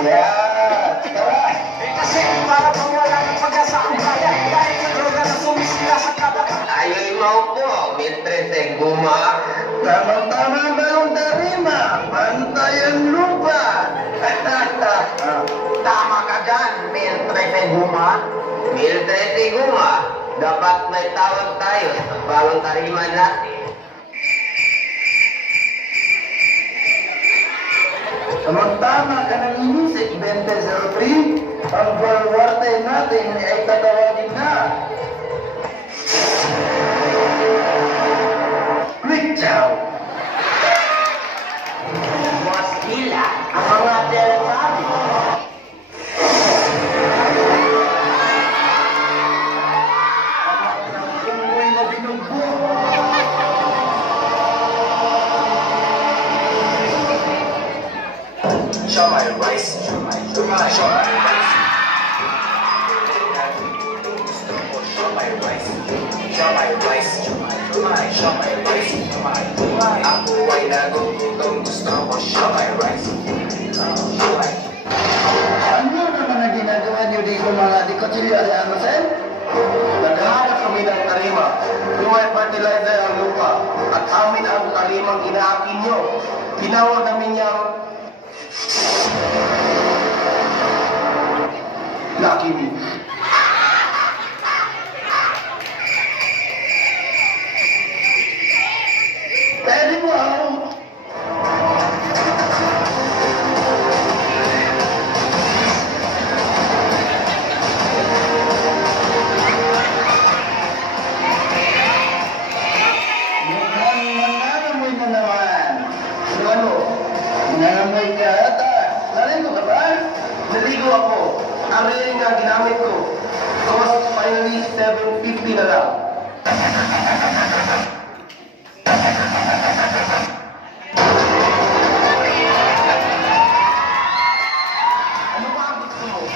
Yeah! Tara! Kasi para bang wala ng pag-asa ang bayan dahil sa droga na sumisira sa kabataan. Ayo'y maupo, Mistress Eguma. Tama-tama ba yung tarima? Pantay ang lupa! Tama ka dyan, Mistress Eguma. Mistress Eguma, dapat may tawag tayo sa bagong tarima natin. Tama-tama ka ng inisip, 2003. Ang baluarte natin ay tatawagin na. Quick chow! Mas hila ang mga telesabi. Unggoy na binugbo. Show my rice, show my rice. Show my rice, show my rice. Ako ay nagugutom, gusto ko show my rice. Ano naman ang ginagawa niyo dito mga dikotsilyo at Amazon? Naghahanap kami ng tarima. Yung ay fertilizer ang lupa. At amin ang tarimang inaakin niyo. Tinawag namin niyang Lucky Me. Pwede mo ako. Nangangamoy na naman. Ano? Nangangamoy ka ata. Naligo ka ba? Naligo ako. Ang rin nga ginamit ko. Cost finally 750 na lang. Ano ba ang gusto mo?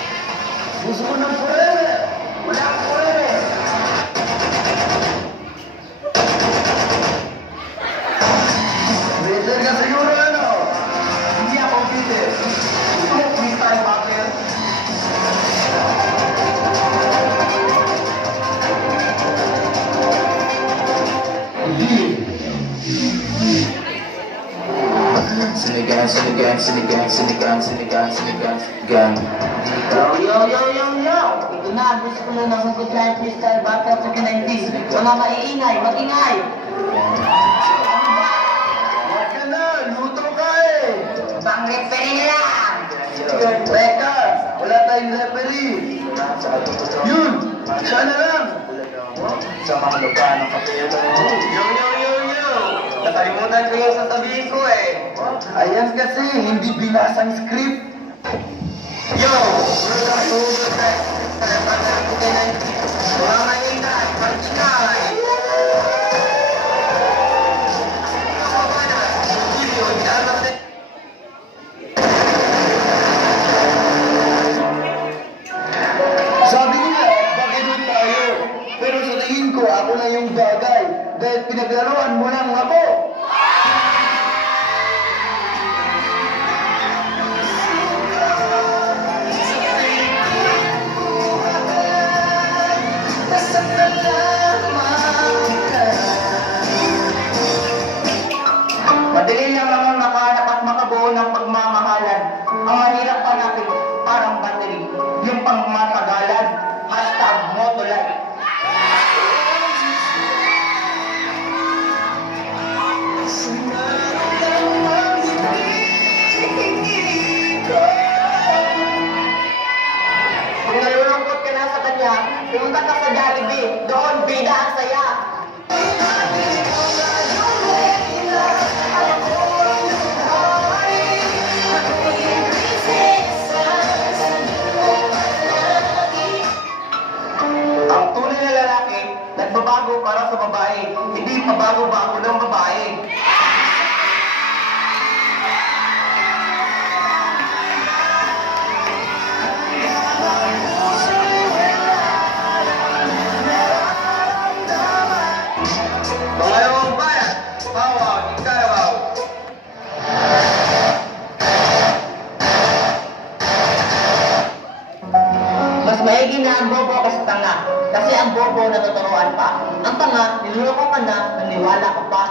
Gusto ko ng forever. Wala akong forever. Bitter ka siguro ano? Hindi ako bitter. Gusto mo freestyle bakit? Sinigang, sinigang, sinigang, sinigang, sinigang, sinigang, sinigang. Yo! Ito na, gusto ko na nahugot tayo freestyle battle sa K90. Mga maiingay, magingay! Wag ka na, luto ka eh. Pang-referee lang! Teka, wala tayong referee. Yun, siya na lang. Sa mga lupa ng kapito. Yo! Nakalimutan ko yung sasabihin ko eh. Ayan kasi, hindi binasang script. Yo! Welcome to the test. Talagang ko kayo ng mga maingay, pag-ingay. Ako ba na? Video, dapat na. Sabi nila, bagay tayo. Pero sa tingin ko, ako na yung bagay. Dahil pinaglaruan mo lang ako. Madali lang naman makahanap at makabuo ng pagmamahalan. Ang mahirap pa natin, parang battery. Yung pangmatagalan, #Motolife. Kung nalulungkot ka na sa kanya, pumunta ka sa Jollibee. Doon, bida ang saya. Ang tunay na lalaki, nagbabago para sa babae, hindi pabago-bago ng babae. Pangalawang bayan, Pawag, Ikarabaw. Maniwala ka pa.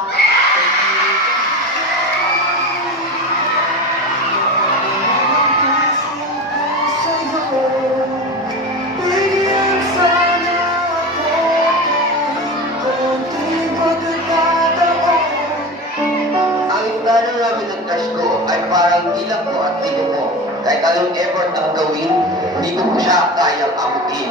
Ang plano namin ng crush ko ay parang bilang ko at sino ko. Kahit anong effort ang gawin, hindi ko siya kayang abutin.